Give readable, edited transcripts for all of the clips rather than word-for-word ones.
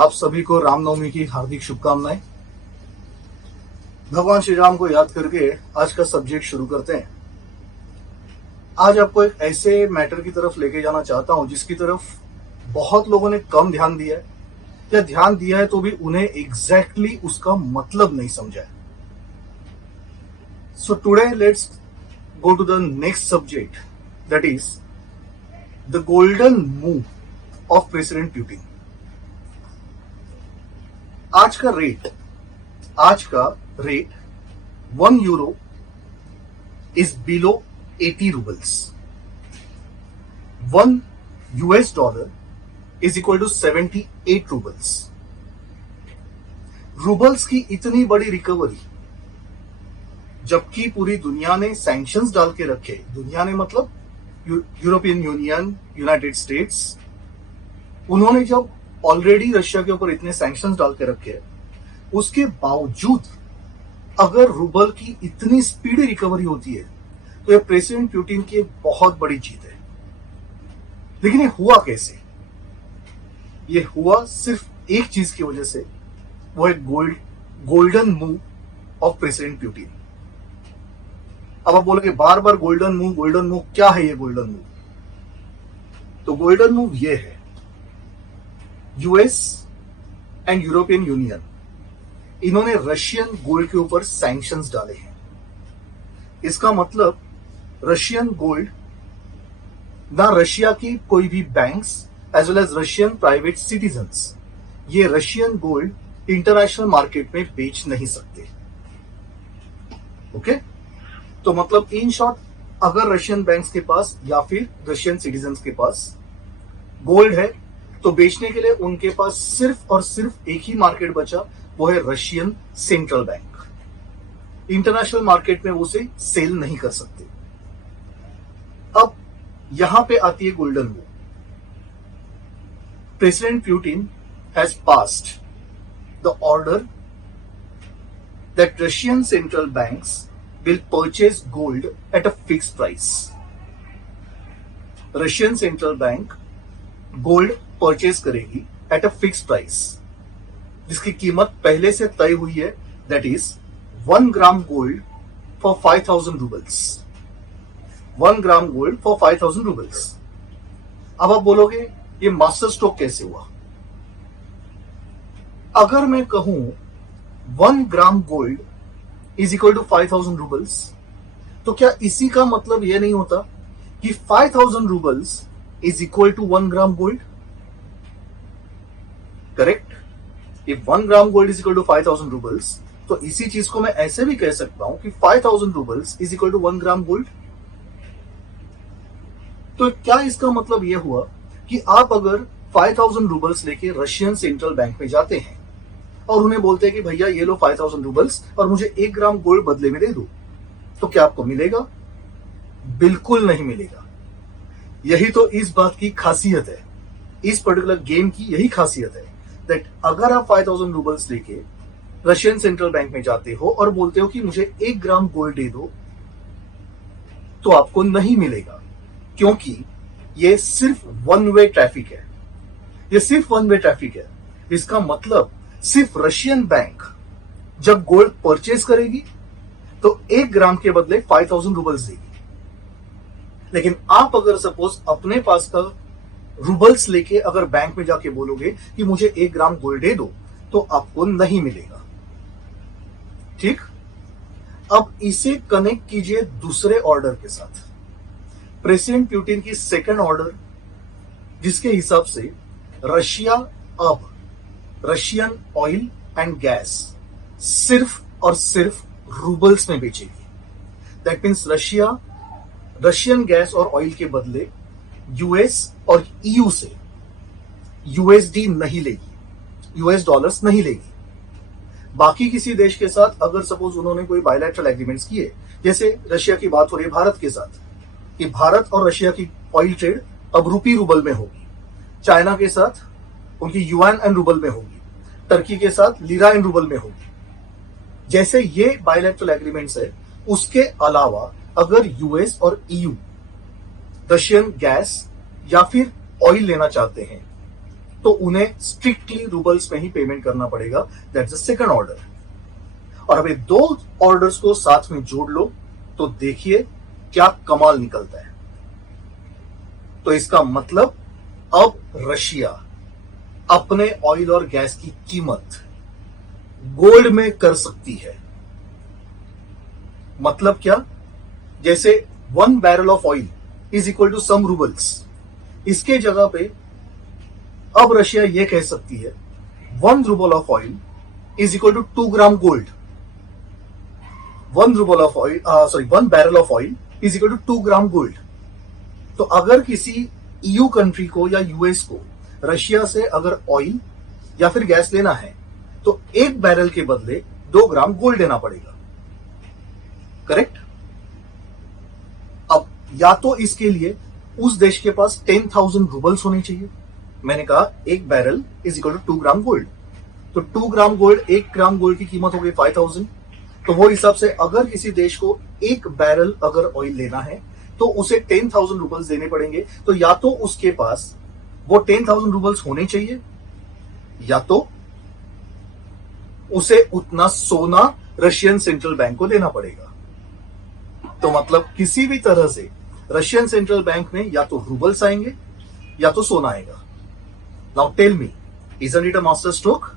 आप सभी को रामनवमी की हार्दिक शुभकामनाएं। भगवान श्री राम को याद करके आज का सब्जेक्ट शुरू करते हैं। आज आपको एक ऐसे मैटर की तरफ लेके जाना चाहता हूं जिसकी तरफ बहुत लोगों ने कम ध्यान दिया है, या ध्यान दिया है तो भी उन्हें एग्जैक्टली उसका मतलब नहीं समझा है। So today let's go to the next subject, that is the golden move of President Putin. आज का rate 1 euro is below 80 rubles. 1 US dollar is equal to 78 rubles. Roubles की इतनी बड़ी रिकवरी, जबकि पूरी दुनिया ने सैंक्शंस डाल के रखे, दुनिया ने मतलब यूरोपियन यूनियन, यूनाइटेड स्टेट्स, उन्होंने जब ऑलरेडी रशिया के ऊपर इतने सैंक्शंस डाल के रखे, उसके बावजूद अगर रूबल की इतनी स्पीडी रिकवरी होती है तो यह प्रेसिडेंट पुतिन की एक बहुत बड़ी जीत है। लेकिन ये हुआ कैसे? ये हुआ सिर्फ एक चीज की वजह से, वो है golden move of president Putin. अब आप बोलोगे बार बार गोल्डन मूव, क्या है ये गोल्डन मूव? तो गोल्डन मूव ये है, यूएस एंड यूरोपियन यूनियन, इन्होंने रशियन गोल्ड के ऊपर सैंक्शंस डाले हैं। इसका मतलब रशियन गोल्ड ना रशिया की कोई भी banks as well as Russian private citizens ये रशियन गोल्ड इंटरनेशनल मार्केट में बेच नहीं सकते। ओके? तो मतलब इन शॉर्ट, अगर रशियन बैंक्स के पास या फिर रशियन सिटीजन्स के पास गोल्ड है तो बेचने के लिए उनके पास सिर्फ और सिर्फ एक ही मार्केट बचा, वो है Russian central bank. International market में वो उसे सेल नहीं कर सकते। अब यहां पे आती है golden move. President Putin has passed the order that Russian central banks will purchase gold at a fixed price. Russian central bank gold purchase करेगी एट अ फिक्स प्राइस, जिसकी कीमत पहले से तय हुई है, that is 1 gram gold for 5000 roubles. 1 gram gold for 5000 roubles. अब आप बोलोगे ये मास्टर स्ट्रोक कैसे हुआ? अगर मैं कहूं 1 gram gold is equal to 5000 roubles, तो क्या इसी का मतलब यह नहीं होता कि 5000 roubles is equal to 1 gram gold? Correct? If 1 gram gold is equal to 5000 roubles, तो इसी चीज को मैं ऐसे भी कह सकता हूं कि 5000 roubles is equal to 1 gram gold. तो क्या इसका मतलब यह हुआ कि आप अगर 5000 रूबल्स लेके रशियन सेंट्रल बैंक में जाते हैं और उन्हें बोलते हैं कि भैया ये लो 5000 रूबल्स और मुझे 1 ग्राम गोल्ड बदले में दे दो, तो क्या आपको मिलेगा? बिल्कुल नहीं मिलेगा। यही तो इस बात की खासियत है, इस पर्टिकुलर गेम की यही खासियत है, दैट अगर आप 5000 रूबल्स लेके रशियन सेंट्रल बैंक में जाते हो और बोलते हो कि मुझे 1 ग्राम गोल्ड दे दो, तो आपको नहीं मिलेगा, क्योंकि ये सिर्फ वन वे ट्रैफिक है। ये सिर्फ वन वे ट्रैफिक है। इसका मतलब सिर्फ रशियन बैंक जब गोल्ड परचेज करेगी तो 1 ग्राम के बदले 5000 रूबल्स देगी। लेकिन आप अगर सपोज अपने पास का रूबल्स लेके अगर बैंक में जाके बोलोगे कि मुझे 1 ग्राम गोल्ड दे दो, तो आपको नहीं मिलेगा। ठीक? अब इसे कनेक्ट कीजिए दूसरे ऑर्डर के साथ, प्रेसिडेंट पुतिन की सेकंड ऑर्डर, जिसके हिसाब से रशिया अब रशियन ऑयल एंड गैस सिर्फ और सिर्फ रूबल्स में बेचेगी। That means Russia Russian gas और ऑयल के बदले यूएस और ईयू से यूएसडी नहीं लेगी, यूएस डॉलर्स नहीं लेगी। बाकी किसी देश के साथ अगर सपोज उन्होंने कोई बायलैटरल एग्रीमेंट्स किए, जैसे रशिया की बात हो रही है भारत के साथ कि भारत और रशिया की ऑयल ट्रेड अब रूपी रूबल में होगी, चाइना के साथ उनकी युआन एंड रूबल में होगी, टर्की के साथ लीरा एंड रूबल में होगी। जैसे ये बायलैटरल एग्रीमेंट्स है, उसके अलावा अगर यूएस और ईयू रशियन गैस या फिर ऑयल लेना चाहते हैं तो उन्हें स्ट्रिक्टली रूबल्स में ही पेमेंट करना पड़ेगा। That's the second order. और अब ये दो ऑर्डर्स को साथ में जोड़ लो तो देखिए क्या कमाल निकलता है। तो इसका मतलब अब रशिया अपने ऑयल और गैस की कीमत गोल्ड में कर सकती है। मतलब क्या? जैसे 1 barrel of oil is equal to some roubles, इसके जगह पे अब रशिया यह कह सकती है 1 rouble of oil is equal to 2 gram gold. 1 rouble of oil 1 barrel of oil is equal to 2 gram gold. तो अगर किसी ईयू कंट्री को या यूएस को रशिया से अगर ऑयल या फिर गैस लेना है तो 1 बैरल के बदले 2 ग्राम गोल्ड देना पड़ेगा। करेक्ट? अब या तो इसके लिए उस देश के पास 10,000 रूबल्स होने चाहिए। मैंने कहा 1 barrel is equal to 2 gram gold, तो 2 ग्राम गोल्ड, 1 ग्राम गोल्ड की कीमत हो गई 5,000। तो वो हिसाब से अगर किसी देश को 1 बैरल अगर ऑयल लेना है तो उसे 10,000 रूबल्स देने पड़ेंगे। तो या तो उसके पास वो 10,000 रूबल्स होने चाहिए या तो उसे उतना सोना रशियन सेंट्रल बैंक को देना पड़ेगा। तो मतलब किसी भी तरह से रशियन सेंट्रल बैंक में या तो रूबल्स आएंगे या तो सोना आएगा। Now tell me, isn't it a master stroke?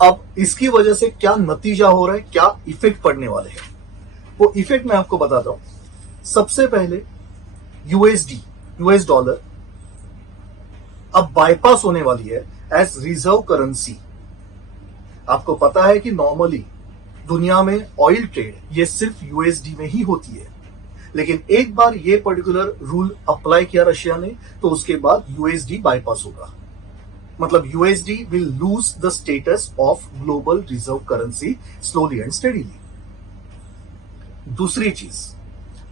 अब इसकी वजह से क्या नतीजा हो रहा है, क्या इफेक्ट पड़ने वाले हैं, वो इफेक्ट मैं आपको बताता हूं। सबसे पहले यूएसडी, यूएस डॉलर अब बाईपास होने वाली है एज रिजर्व करेंसी। आपको पता है कि नॉर्मली दुनिया में ऑयल ट्रेड ये सिर्फ यूएसडी में ही होती है, लेकिन एक बार ये पर्टिकुलर रूल अप्लाई किया रशिया ने तो उसके बाद यूएसडी बाईपास होगा। मतलब USD will lose the status of global reserve currency slowly and steadily. दूसरी चीज,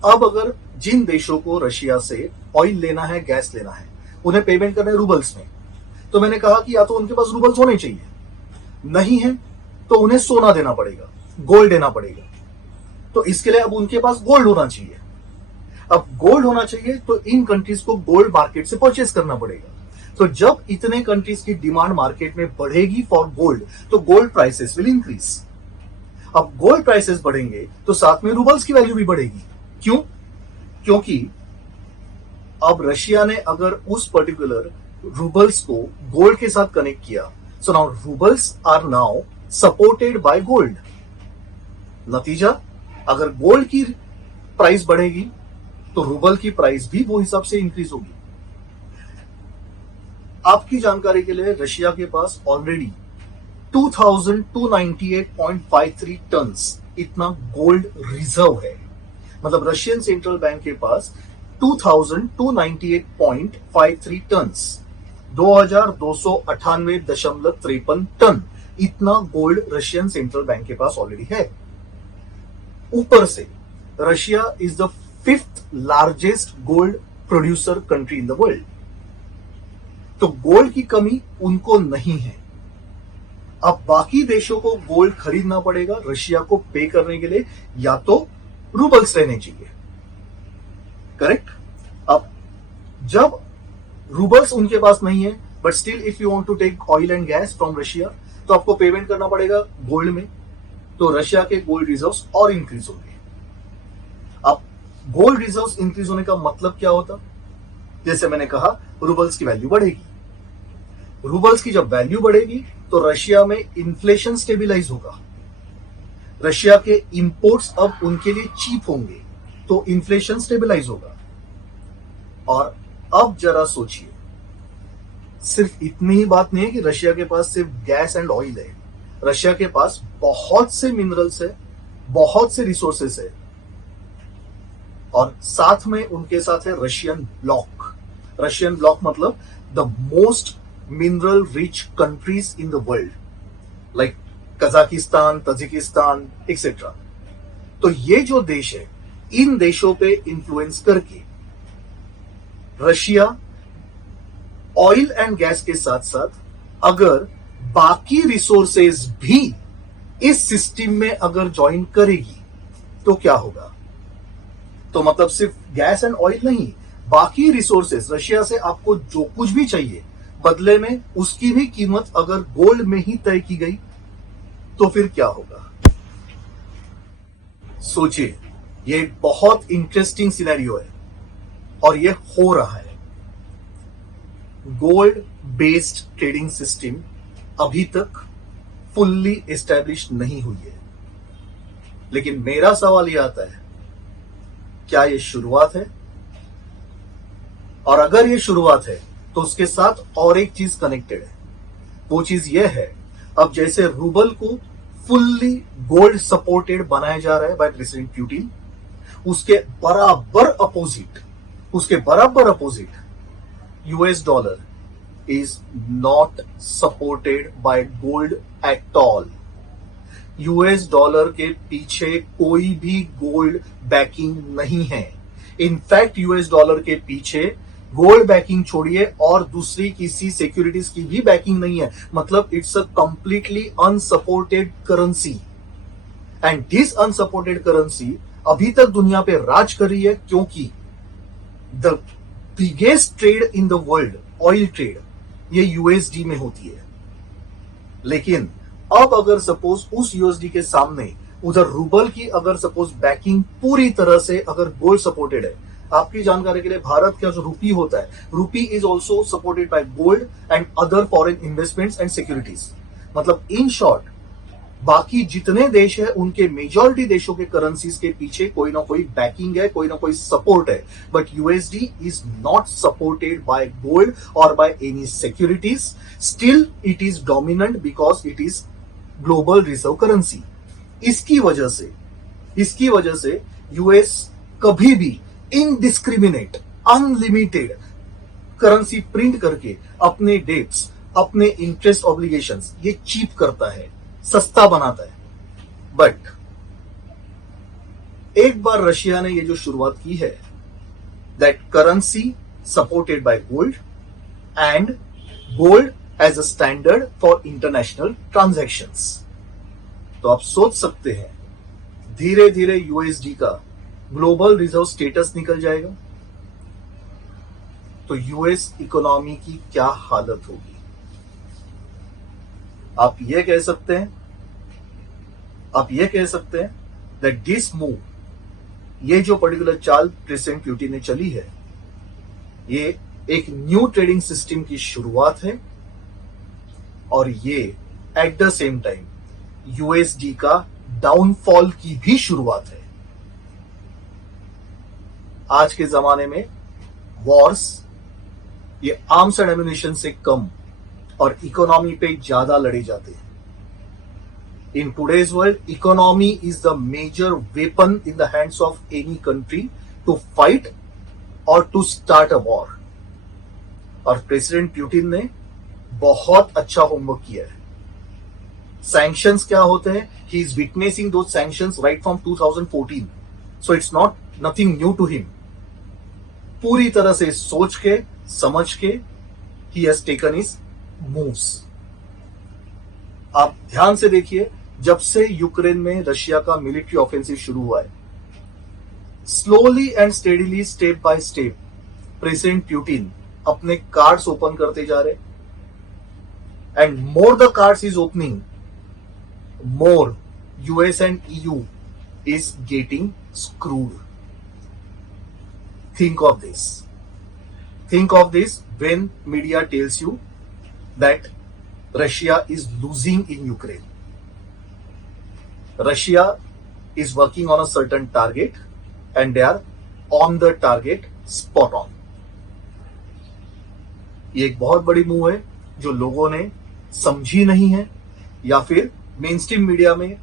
अब अगर जिन देशों को रशिया से ऑयल लेना है, गैस लेना है, उन्हें पेमेंट करना है रूबल्स में, तो मैंने कहा कि या तो उनके पास रूबल्स होने चाहिए, नहीं है तो उन्हें सोना देना पड़ेगा, गोल्ड देना पड़ेगा। तो इसके लिए अब उनके पास गोल्ड होना चाहिए। अब गोल्ड होना चाहिए तो इन कंट्रीज को गोल्ड मार्केट से परचेस करना पड़ेगा। तो जब इतने कंट्रीज की डिमांड मार्केट में बढ़ेगी फॉर गोल्ड तो गोल्ड प्राइसेस विल इंक्रीज। अब गोल्ड प्राइसेस बढ़ेंगे तो साथ में रूबल्स की वैल्यू भी बढ़ेगी। क्यों? क्योंकि अब रशिया ने अगर उस पर्टिकुलर रूबल्स को गोल्ड के साथ कनेक्ट किया, so now roubles are now supported by gold. नतीजा, अगर गोल्ड की प्राइस बढ़ेगी तो रूबल की प्राइस भी वो हिसाब से इंक्रीज होगी। आपकी जानकारी के लिए रशिया के पास ऑलरेडी 2298.53 टन्स इतना गोल्ड रिजर्व है। मतलब रशियन सेंट्रल बैंक के पास 2298.53 टन्स, 2298.53 टन इतना गोल्ड रशियन सेंट्रल बैंक के पास ऑलरेडी है। ऊपर से Russia is the 5th largest gold producer country in the world. तो गोल्ड की कमी उनको नहीं है। अब बाकी देशों को गोल्ड खरीदना पड़ेगा रशिया को पे करने के लिए, या तो रूबल्स रहने चाहिए। करेक्ट? अब जब रूबल्स उनके पास नहीं है but still if you want to take oil and gas from Russia तो आपको पेमेंट करना पड़ेगा गोल्ड में, तो रशिया के गोल्ड रिजर्व्स और इंक्रीज होंगे। अब गोल्ड रिजर्व्स इंक्रीज होने का मतलब क्या होता? जैसे मैंने कहा, रूबल्स की वैल्यू बढ़ेगी। रूबल्स की जब वैल्यू बढ़ेगी तो रशिया में इन्फ्लेशन स्टेबिलाईज होगा। रशिया के इंपोर्ट्स अब उनके लिए चीप होंगे तो इन्फ्लेशन स्टेबिलाईज होगा। और अब जरा सोचिए, सिर्फ इतनी ही बात नहीं है कि रशिया के पास सिर्फ गैस एंड ऑयल है। रशिया के पास बहुत से मिनरल्स है, बहुत से रिसोर्सेस है, और साथ में उनके साथ है रशियन ब्लॉक। रशियन ब्लॉक मतलब the most mineral rich countries in the world, like Kazakhstan, Tajikistan etcetera. तो ये जो देश है, इन देशों पे इंफ्लुएंस करके रशिया ऑयल एंड गैस के साथ साथ अगर बाकी रिसोर्सेज भी इस सिस्टम में अगर ज्वाइन करेगी तो क्या होगा? तो मतलब सिर्फ गैस एंड ऑयल नहीं, बाकी रिसोर्सेज, रशिया से आपको जो कुछ भी चाहिए बदले में उसकी भी कीमत अगर गोल्ड में ही तय की गई तो फिर क्या होगा? सोचिए, ये एक बहुत इंटरेस्टिंग सिनेरियो है और ये हो रहा है। गोल्ड बेस्ड ट्रेडिंग सिस्टम अभी तक फुल्ली एस्टैब्लिश नहीं हुई है, लेकिन मेरा सवाल यह आता है, क्या यह शुरुआत है? और अगर यह शुरुआत है तो उसके साथ और एक चीज कनेक्टेड है। वो चीज यह है, अब जैसे रूबल को फुल्ली गोल्ड सपोर्टेड बनाया जा रहा है बाय प्रेसिडेंट पुतिन, उसके बराबर opposite US dollar is not supported by gold at all. US dollar के पीछे कोई भी गोल्ड बैकिंग नहीं है। इनफैक्ट यूएस डॉलर के पीछे गोल्ड बैकिंग छोड़िए और दूसरी किसी सिक्योरिटीज की भी बैकिंग नहीं है। मतलब it's a completely unsupported currency, and this unsupported currency अभी तक दुनिया पे राज कर रही है, क्योंकि the biggest trade in the world, oil trade, ये यूएसडी में होती है। लेकिन अब अगर सपोज उस यूएसडी के सामने उधर रूबल की अगर सपोज बैकिंग पूरी तरह से अगर गोल्ड सपोर्टेड है, आपकी जानकारी के लिए भारत का जो रूपी होता है, रूपी is also supported by gold and other foreign investments and securities. मतलब इन शॉर्ट, बाकी जितने देश है उनके मेजॉरिटी देशों के करेंसीज के पीछे कोई ना कोई बैकिंग है, कोई ना कोई सपोर्ट है, but USD is not supported by gold और by any securities. Still it is dominant because it is global reserve currency. इसकी वजह से यूएस कभी भी इनडिस्क्रिमिनेट अनलिमिटेड करेंसी प्रिंट करके अपने डेट्स, अपने इंटरेस्ट ऑब्लिगेशंस ये चीप करता है, सस्ता बनाता है। बट एक बार रशिया ने ये जो शुरुआत की है, that currency supported by gold and gold as a standard for international transactions, तो आप सोच सकते हैं धीरे धीरे यूएसडी का ग्लोबल रिजर्व स्टेटस निकल जाएगा तो यूएस इकोनॉमी की क्या हालत होगी। आप ये कह सकते हैं दैट दिस मूव, ये जो पर्टिकुलर चाल प्रेसिडेंट पुतिन ने चली है, ये एक न्यू ट्रेडिंग सिस्टम की शुरुआत है और ये at the same time USD का डाउनफॉल की भी शुरुआत है। आज के जमाने में वॉर्स ये आर्म्स एंड एम्युनिशन से कम और इकोनॉमी पे ज्यादा लड़े जाते हैं। In today's world, economy is the major weapon in the hands of any country to fight और टू स्टार्ट अ वॉर। और प्रेसिडेंट पुतिन ने बहुत अच्छा होमवर्क किया है। सैंक्शंस क्या होते हैं? He is witnessing those sanctions right from 2014, so it's not nothing new to him. पूरी तरह से सोच के समझ के ही हैज टेकन हिज मूव्स। आप ध्यान से देखिए, जब से यूक्रेन में रशिया का मिलिट्री ऑफेंसिव शुरू हुआ है, slowly and steadily, step by step, president Putin अपने कार्ड्स ओपन करते जा रहे, and more the cards is opening, more US and EU is getting screwed. Think of this when media tells you that Russia is losing in Ukraine. Russia is working on a certain target and they are on the target spot on. ये एक बहुत बड़ी move है जो लोगों ने समझी नहीं है, या फिर मेन स्ट्रीम मीडिया में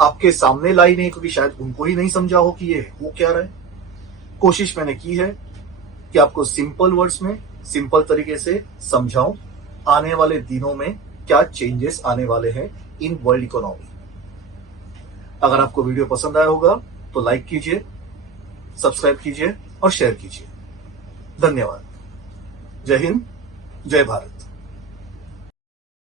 आपके सामने लाई नहीं, क्योंकि शायद उनको ही नहीं समझा हो कि ये हो क्या रहा है। कोशिश मैंने की है कि आपको सिंपल वर्ड्स में, सिंपल तरीके से समझाऊं आने वाले दिनों में क्या चेंजेस आने वाले हैं इन वर्ल्ड इकोनॉमी। अगर आपको वीडियो पसंद आया होगा तो लाइक कीजिए, सब्सक्राइब कीजिए और शेयर कीजिए। धन्यवाद। जय हिंद, जय भारत।